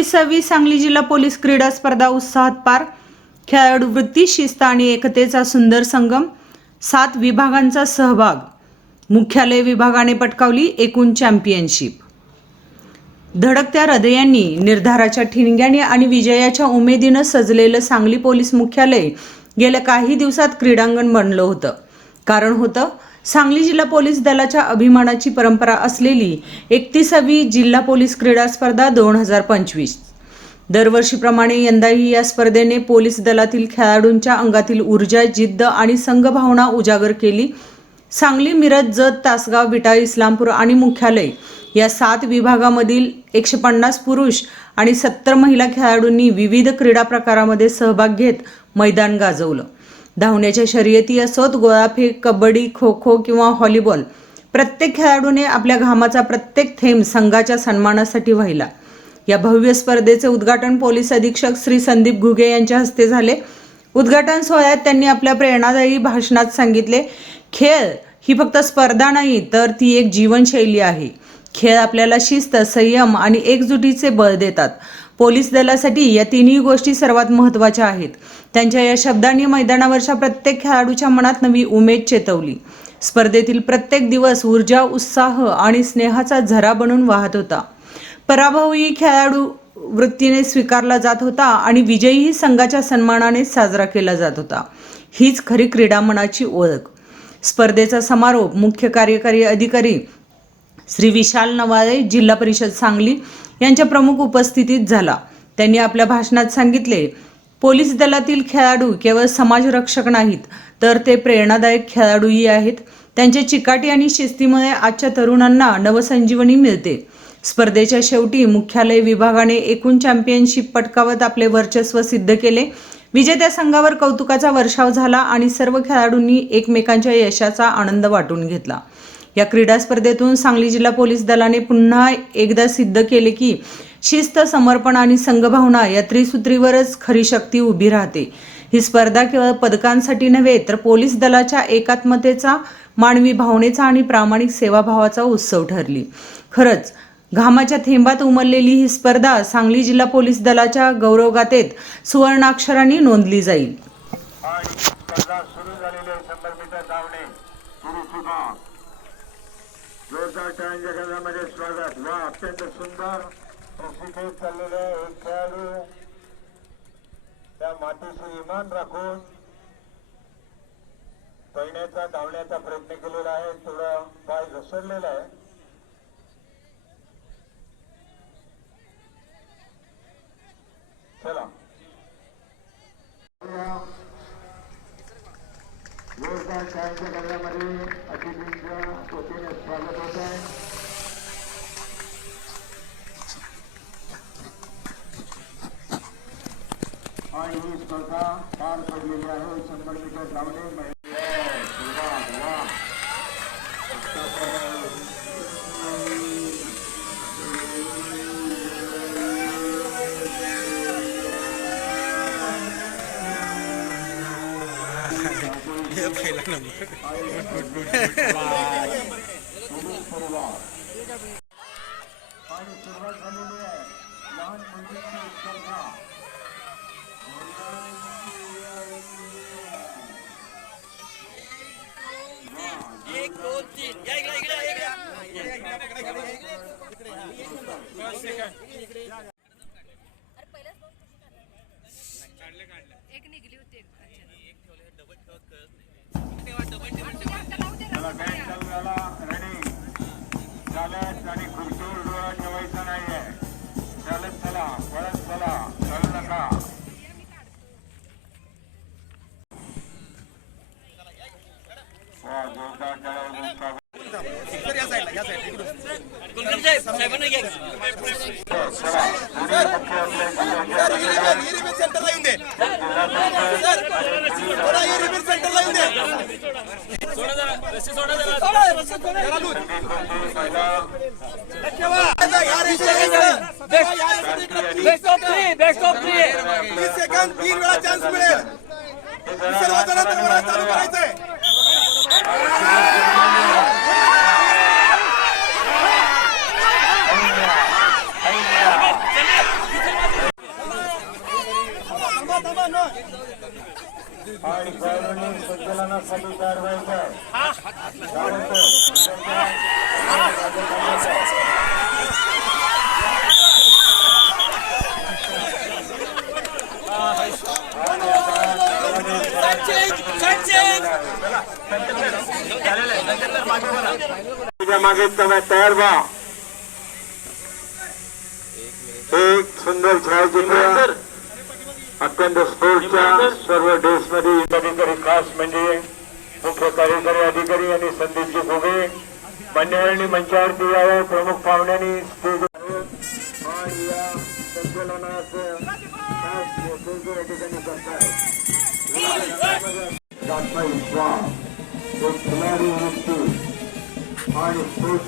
एकतीसावी सांगली जिल्हा पोलीस क्रीडा स्पर्धा उत्साहात पार. खेळाडू वृत्ती शिस्त आणि एकतेचा सुंदर संगम सात विभागांचा सहभाग. मुख्यालय विभागाने पटकावली एकूण चॅम्पियनशिप. धडकत्या हृदयांनी निर्धाराच्या ठिणग्याने आणि विजयाच्या उमेदीनं सजलेलं सांगली पोलीस मुख्यालय गेल्या काही दिवसात क्रीडांगण बनलं होतं. कारण होतं सांगली जिल्हा पोलीस दलाच्या अभिमानाची परंपरा असलेली एकतीसावी जिल्हा पोलीस क्रीडा स्पर्धा दोन हजार पंचवीस. दरवर्षीप्रमाणे यंदाही या स्पर्धेने पोलीस दलातील खेळाडूंच्या अंगातील ऊर्जा जिद्द आणि संघभावना उजागर केली. सांगली मिरज जत तासगाव विटा इस्लामपूर आणि मुख्यालय या सात विभागामधील एकशे पन्नास पुरुष आणि सत्तर महिला खेळाडूंनी विविध क्रीडा प्रकारामध्ये सहभाग घेत मैदान गाजवलं. धावण्याच्या शर्यती असोत गोळाफेक कबड्डी खो खो किंवा व्हॉलीबॉल प्रत्येक खेळाडूने आपल्या घामाचा प्रत्येक थेंब संघाच्या सन्मानासाठी वाहिला. या भव्य स्पर्धेचे उद्घाटन पोलीस अधीक्षक श्री संदीप घुगे यांच्या हस्ते झाले. उद्घाटन सोहळ्यात त्यांनी आपल्या प्रेरणादायी भाषणात सांगितले खेळ ही फक्त स्पर्धा नाही तर ती एक जीवनशैली आहे. खेळ आपल्याला शिस्त संयम आणि एकजुटीचे बळ देतात. पोलीस दलासाठी या तिन्ही गोष्टी सर्वात महत्त्वाच्या आहेत. त्यांच्या या शब्दांनी मैदानावरच्या प्रत्येक खेळाडूच्या मनात नवी उमेद चेतवली. स्पर्धेतील प्रत्येक दिवस ऊर्जा उत्साह आणि स्नेहाचा झरा बनून वाहत होता. पराभवही खेळाडू वृत्तीने स्वीकारला जात होता आणि विजयही संघाच्या सन्मानाने साजरा केला जात होता. हीच खरी क्रीडामनाची ओळख. स्पर्धेचा समारोप मुख्य कार्यकारी अधिकारी श्री विशाल नवाळे जिल्हा परिषद सांगली यांच्या प्रमुख उपस्थितीत झाला. त्यांनी आपल्या भाषणात सांगितले पोलीस दलातील खेळाडू केवळ समाजरक्षक नाहीत तर ते प्रेरणादायक खेळाडूही आहेत. त्यांच्या चिकाटी आणि शिस्तीमुळे आजच्या तरुणांना नवसंजीवनी मिळते. स्पर्धेच्या शेवटी मुख्यालय विभागाने एकूण चॅम्पियनशिप पटकावत आपले वर्चस्व सिद्ध केले. विजेत्या संघावर कौतुकाचा वर्षाव झाला आणि सर्व खेळाडूंनी एकमेकांच्या यशाचा आनंद वाटून घेतला. या क्रीडा स्पर्धेतून सांगली जिल्हा पोलीस दलाने पुन्हा एकदा सिद्ध केले की शिस्त समर्पण आणि संघभावना या त्रिसूत्रीवरच खरी शक्ती उभी राहते. ही स्पर्धा केवळ पदकांसाठी नव्हे तर पोलीस दलाच्या एकात्मतेचा मानवी भावनेचा आणि प्रामाणिक सेवाभावाचा उत्सव ठरली. खरंच घामाच्या थेंबात उमललेली ही स्पर्धा सांगली जिल्हा पोलीस दलाच्या गौरवगाथेत सुवर्णाक्षरांनी नोंदली जाईल आणि स्पर्धा सुरू झालेली आहे शंभर मीटर धावणे सुरू सुद्धा जोरदार टाळ्यांच्या गजरामध्ये स्वागत वा अत्यंत सुंदर प्रसिद्ध चाललेले एक खेळाडू त्या मातीशी इमान राखून पहिण्याचा धावण्याचा प्रयत्न केलेला आहे थोडा पाय घसरलेला आहे चला. जोरदार टाळ्यांच्या गजरामध्ये अतिथींच्या वतीने स्वागत होत आहे आणि ही स्पर्धा पार पडलेली आहे. शंभर मीटर धावणे महिला वा आणि सुरुवात झालेली आहे लहान मुलींची स्पर्धा एक दोन तीन या इकडे इकडे एक निघली होती एक त्याला बँड चालू डबल ठेवत best of three best of three तीस सेकंद तीन वेळा चान्स मिळेल सर्वजणांना वर चालू करायचंय थांबा ना आणि खेळाडूंनी संचलनासाठी तयार व्हायचं आहे त्यानंतर तुझ्या मागे तुम्ही तयार व्हा. एक सुंदर छायाचित्र अत्यंत स्पोर्टच्या सर्व ड्रेसमध्ये अधिकारी खास म्हणजे मुख्य कार्यकारी अधिकारी आणि संदीपजी घुगे मान्यवरांनी मंचावरती यावं प्रमुख पाहुण्यांनी स्टेज संचलनाचं खास ठिकाणी करताय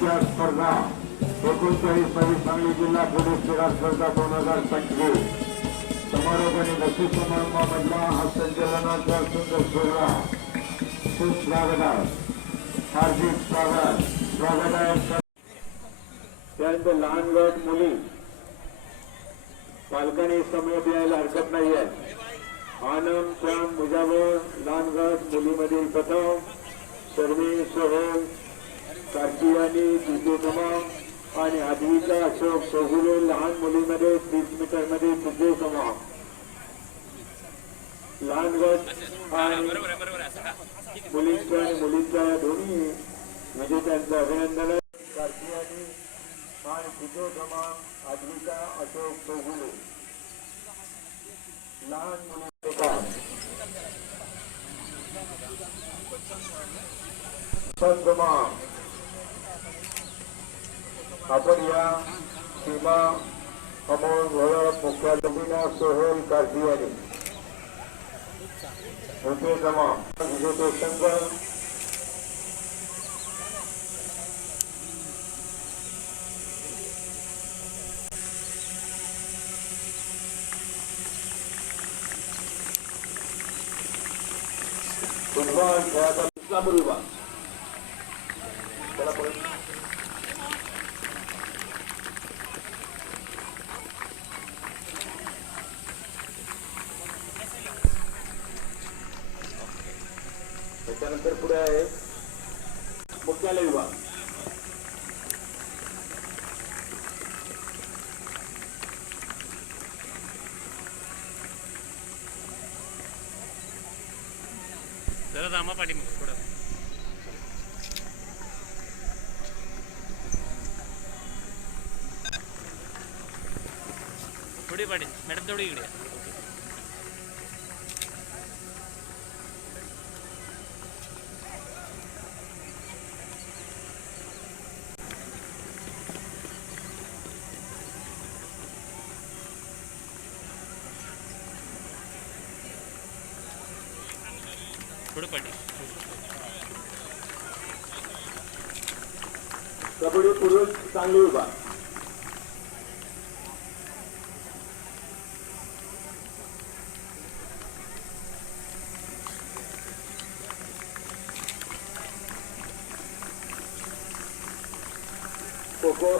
क्रीडा स्पर्धा एकोणचाळीस बावीस सांगली जिल्हा पोलीस क्रीडा स्पर्धा दोन हजार पंचवीस समारोप आणि बक्षीस समारंभामधला हा संचलनाचा सुंदर सोहळा. खूप स्वागत हार्दिक स्वागत. स्वागत आहे त्यानंतर लहान गट मुली. पालकांनी समोर यायला हरकत नाही आहे आनंद श्याम मुजावर लहान गट मुलीमधील प्रथम सर्वे सोहेल कार्तियानी दिपे आणि आदवीचा अशोक चौगुले लहान मुलीमध्ये तीस मीटरमध्ये तृतीय लहान गट आणि मुलींच्या आणि मुलींच्या या दोन्ही म्हणजे विजेत्यांचं अभिनंदन कार्तियानी आणि तृतीय समाम आदवीचा अशोक चौगुले लहान मुली संतमाम आपण या सीमा अमोल भरत मुख्यालयाला सोहेल कार्तियानी होते जमा. विजेते शंकर फुटबॉल खेळाचा दुसरा विभाग त्याला परत त्याच्यानंतर पुढे आहे मुख्यालय विभाग जरा थांबा पाठी मग थोडं थोडी पाठी मॅडम थोडी इकडे या. थोडं पाठी कबड्डी पुरुष चांगली विभाग खो खो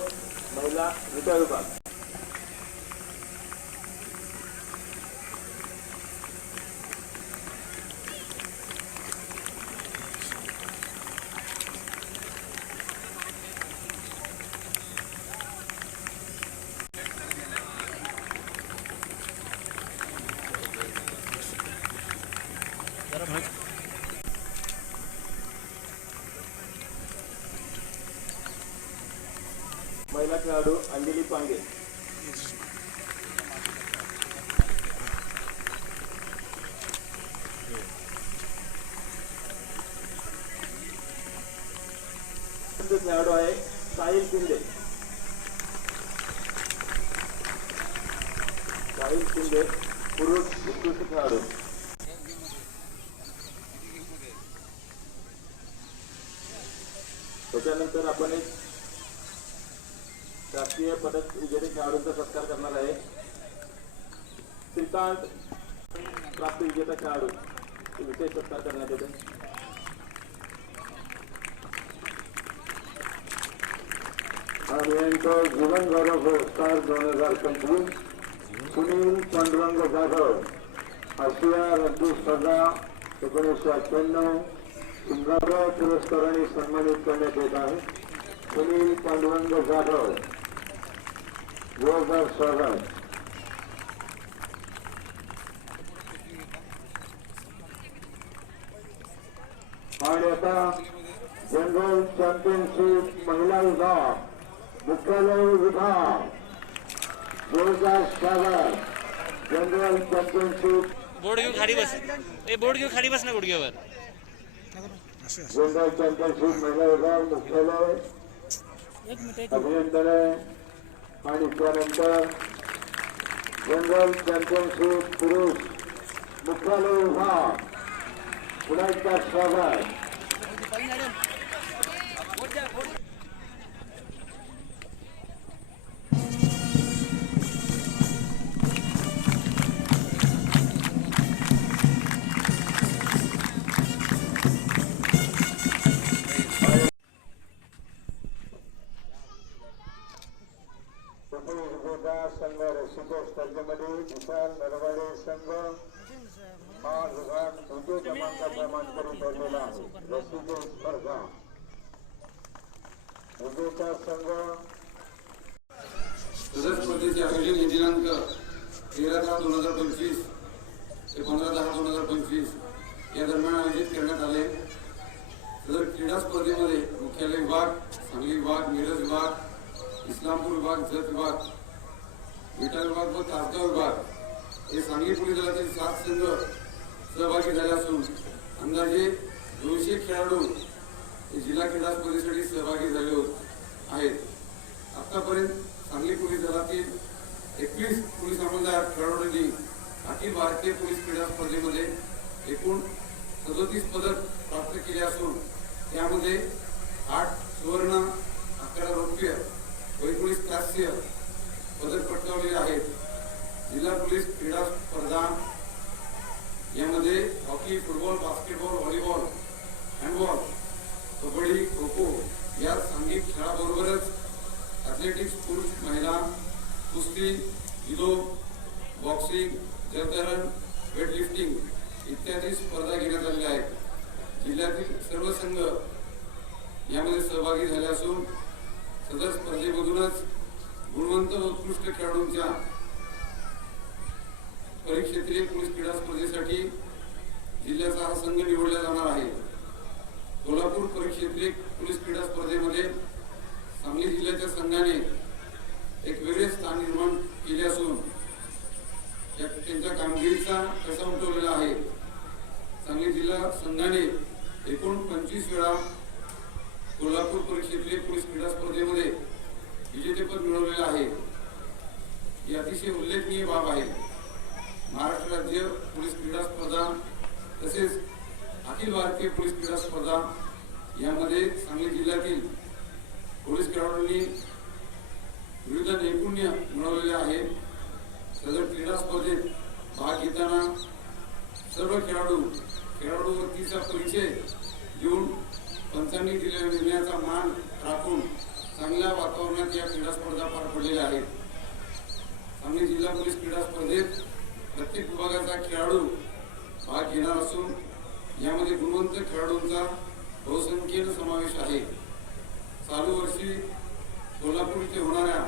महिला विटा विभाग महिला खेळाडू अंजली पांगे. खेळाडू आहे साहिल शिंदे. साहिल शिंदे पुरुष उत्कृष्ट खेळाडू. त्याच्यानंतर आपण एक राष्ट्रीय पदक विजेते खेळाडूंचा सत्कार करणार आहे. श्रीकांत प्राप्त विजेता खेळाडू. विशेष सत्कार करण्यात येते आणि यांचा जीवन गौरव पुरस्कार दोन हजार पंचवीस सुनील पांडुरंग जाधव आशिया रग्बी स्पर्धा एकोणीसशे अठ्ठ्याण्णव सिंगापूर पुरस्काराने सन्मानित करण्यात येत आहे. सुनील पांडुरंग जाधव जोरदार स्वागत आता जनरल चॅम्पियनशिप महिला विभाग मुख्यालय विभाग जोरदार स्वागत जनरल चॅम्पियनशिप बोर्ड घेऊन खाली बस? ए बोर्ड घेऊन खाली बस ना गुडघ्यावर जनरल चॅम्पियनशिप महिला विभाग मुख्यालय अभिनंदन आणि त्यानंतर जनरल चॅम्पियनशिप पुरुष मुख्यालय विभाग पुन्हा एकदा स्वागत स्पर्धेमध्ये विशाल नरवाडे संघ हा विभाग तृतीय क्रमांकाचा मानकरी ठरलेला आहे लसीचे स्पर्धा विजेता संघ सदर स्पर्धेचे आयोजन हे दिनांक तेरा दहा दोन हजार पंचवीस ते पंधरा दहा दोन हजार पंचवीस या दरम्यान आयोजित करण्यात आले सदर क्रीडा स्पर्धेमध्ये मुख्यालय विभाग सांगली विभाग मिरज विभाग इस्लामपूर विभाग जत विभाग विटा व तासगाव विभाग हे सांगली पोलीस दलातील सात संघ सहभागी झाले असून अंदाजे दोनशे खेळाडू हे जिल्हा क्रीडा स्पर्धेसाठी सहभागी झाले आहेत. आतापर्यंत सांगली पोलीस दलातील एकवीस पोलीस अंमलदार खेळाडूंनी अखिल भारतीय पोलीस क्रीडा स्पर्धेमध्ये एकूण सदोतीस पदक प्राप्त केले असून त्यामध्ये आठ सुवर्ण अकरा रौप्य व एकोणीस कांस्य पदक पटकावलेले आहेत जिल्हा पोलीस क्रीडा स्पर्धा यामध्ये hockey football basketball volleyball handball kabaddi kho kho या सांघिक खेळाबरोबरच ॲथलेटिक्स पुरुष महिला कुस्ती जुदो बॉक्सिंग जलतरण वेटलिफ्टिंग इत्यादी स्पर्धा घेण्यात आलेल्या आहेत जिल्ह्यातील सर्व संघ यामध्ये सहभागी झाले असून सदर स्पर्धेमधूनच गुणवंत व उत्कृष्ट खेळाडूंच्या परिक्षेत्रीय पोलीस क्रीडा स्पर्धेसाठी जिल्ह्याचा हा संघ निवडला जाणार आहे कोल्हापूर परिक्षेत्रीय पोलीस स्पर्धेमध्ये सांगली जिल्ह्याच्या संघाने एक वेगळे स्थान निर्माण केले असून त्यांच्या कामगिरीचा कसा उमटवलेला आहे. सांगली जिल्हा संघाने एकूण पंचवीस वेळा कोल्हापूर परिक्षेत्रीय पोलीस क्रीडा स्पर्धेमध्ये विजेतेपद मिळवलेलं आहे. ही अतिशय उल्लेखनीय बाब आहे. महाराष्ट्र राज्य पोलीस क्रीडा स्पर्धा तसेच अखिल भारतीय पोलीस क्रीडा स्पर्धा यामध्ये सांगली जिल्ह्यातील पोलीस खेळाडूंनी विविध नैपुण्य मिळवलेले आहे. सदर क्रीडा स्पर्धेत भाग घेताना सर्व खेळाडू खेळाडू वृत्तीचा परिचय देऊन पंचांनी दिलेल्या निर्णयाचा मान राखून चांगल्या वातावरणात या क्रीडा स्पर्धा पार पडलेल्या आहेत. सांगली जिल्हा पोलीस क्रीडा स्पर्धेत प्रत्येक विभागाचा खेळाडू भाग घेणार असून यामध्ये गुणवंत खेळाडूंचा बहुसंख्येनं समावेश आहे. चालू वर्षी कोल्हापूर इथे होणाऱ्या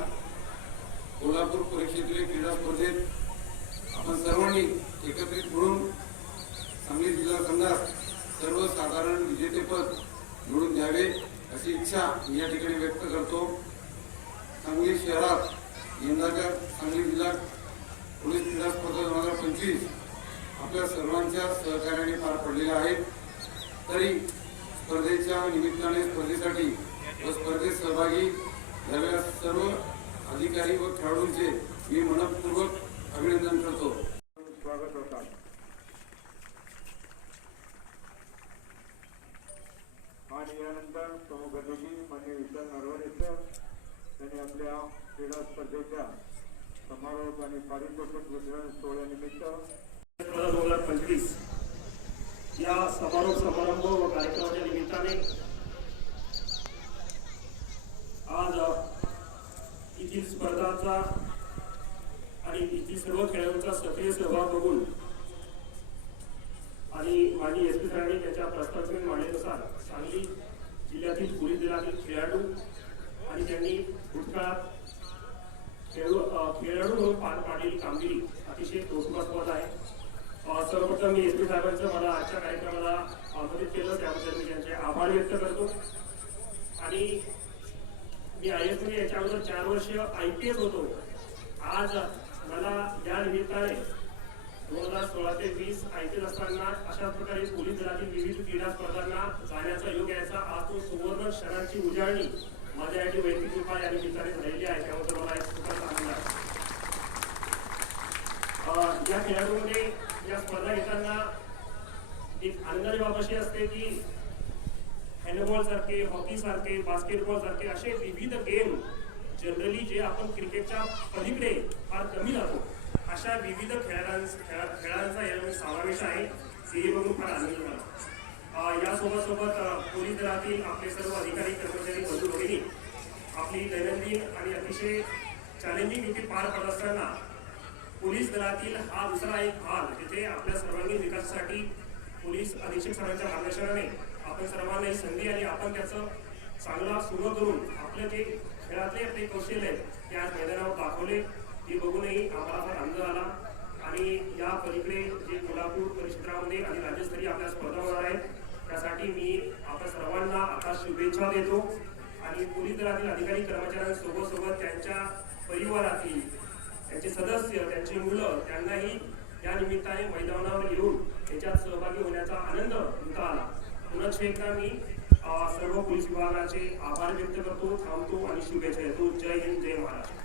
कोल्हापूर परीक्षेतील क्रीडा स्पर्धेत आपण सर्वांनी एकत्रित म्हणून सांगली जिल्हा संघात सर्वसाधारण विजेतेपद मिळवून द्यावे अशी इच्छा मी या ठिकाणी व्यक्त करतो. सांगली शहरात यंदाच्या सांगली जिल्हा पोलीस क्रीडा स्पर्धा दोन हजार पंचवीस आपल्या सर्वांच्या सहकार्याने पार पडलेल्या आहेत तरी स्पर्धेच्या निमित्ताने स्पर्धेसाठी व स्पर्धेत सहभागी झालेल्या सर्व अधिकारी व खेळाडूंचे मी मनपूर्वक अभिनंदन करतो स्वागत होतात आणि यानंतर प्रमुख अतिथी मान्य म्हणजे विशाल नरवरे सर त्यांनी आपल्या क्रीडा स्पर्धेच्या समारोप आणि पारितोषिक वितरण सोहळ्यानिमित्त दोन हजार पंचवीस या समारोप समारंभ व कार्यक्रमाच्या निमित्ताने आज अ, येथील स्पर्धांचा आणि येथील सर्व खेळाडूंचा सक्रिय सहभाग बघून आणि माजी एस पी सरांनी त्यांच्या प्रस्तावित मांडणीनुसार सांगली जिल्ह्यातील पोलीस दलातील खेळाडू आणि त्यांनी भूतकाळात खेळू खेळाडू म्हणून पार पाडलेली कामगिरी अतिशय कौतुकास्पद आहे. सर्वप्रथम मी एस पी साहेबांचं मला आजच्या कार्यक्रमाला आमंत्रित केलं. त्याबद्दल मी त्यांचे आभार व्यक्त करतो. आणि मी आय एसमध्ये याच्या अगोदर चार वर्ष आय पी एस होतो. आज मला या निमित्ताने दोन हजार सोळा ते वीस आय असताना अशा प्रकारे पोलीस दलातील विविध क्रीडा स्पर्धांना जाण्याचा योग यायचा. आज तो सुवर्ण क्षणांची उजाळणी माझ्यासाठी वैयक्तिक कृपा या निमित्ताने झालेली आहे. त्याबद्दल मला एक खूपच आनंद या खेळाडूमध्ये या स्पर्धा घेताना एक आनंदाची बाब अशी असते की हँडबॉल सारखे हॉकी सारखे बास्केटबॉल सारखे असे विविध गेम जनरली जे आपण क्रिकेटच्या पलीकडे फार कमी जातो. अशा विविध खेळांस खेळा खेळांचा यामध्ये समावेश आहे. हे बघून फार आनंद झाला. यासोबत सोबत पोलीस दलातील आपले सर्व अधिकारी कर्मचारी बंधू भगिनी आपली दैनंदिन आणि अतिशय चॅलेंजिंग ड्युटी पार पडत असताना पोलीस दलातील हा दुसरा एक भाग जिथे आपल्या सर्वांगीण विकासासाठी पोलीस अधीक्षक सरांच्या मार्गदर्शनाने आपण सर्वांना ही संधी आणि आपण त्याचं चांगला सुरू करून आपलं जे खेळातले आपले कौशल्य आहेत ते आज मैदानावर दाखवले. हे बघूनही आम्हाला फार आनंद झाला. आणि या पलीकडे जे कोल्हापूर परिसरामध्ये आणि राज्यस्तरीय आपल्या स्पर्धा होणार आहेत त्यासाठी मी आपल्या सर्वांना आता शुभेच्छा देतो. आणि पोलीस दलातील अधिकारी कर्मचाऱ्यांसोबत सोबत त्यांच्या परिवारातील त्यांचे सदस्य त्यांची मुलं त्यांनाही या निमित्ताने मैदानावर येऊन त्याच्यात सहभागी होण्याचा आनंद घेता आला. पुनश्च एकदा मी सर्व पोलीस विभागाचे आभार व्यक्त करतो थांबतो आणि शुभेच्छा देतो. जय हिंद जय महाराष्ट्र.